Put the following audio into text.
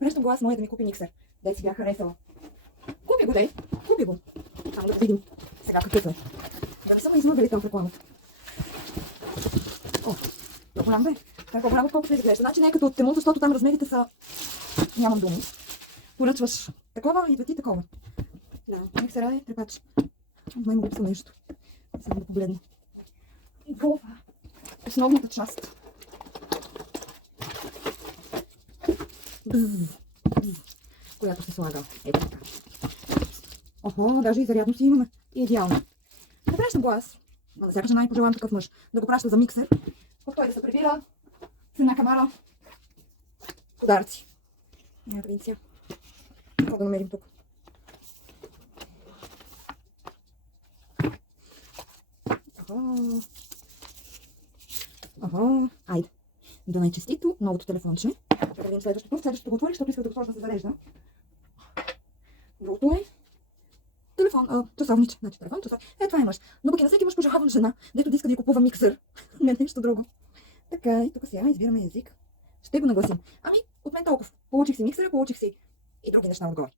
Връщам го аз, моя да ми купи миксер. Дай си бях харесала. Купи го, дай. Купи го. Само да видим сега какъв е. Да не са ме измъгали там в рекламата. О, това голям бе. Това е по-голям, отколкото изглежда. Значи не е като от Темун, защото там размерите са... Нямам думи. Поръчваш такова и да ти такова. Да, миксера е трепач. Май му липсва нещо. Само да погледна. И това основната част. Бзз, бзз, която се слага. Ето така. Охо, даже и зарядно си имаме. Идеално. Да пращам го аз. На всяка жена и пожелавам такъв мъж. Да го праща за миксер. Пък той да се прибира с една камара подаръци. Няма да видим сега. Какво да намерим тук? Ага, айде. Да най-честито новото телефонче. Да видим следващото. Следващото го отворих, защото иска да го сложа да се зарежда. Другото е телефон, часовнич. Значи телефон, часовнич. Това е мъж. Но пък и на всеки мъж пожелавам жена, дето да иска да я купува миксер. Не нещо друго. Така, и тук сега избираме език. Ще го нагласим. Ами, от мен толкова. Получих си миксера, получих си и други неща отгоре.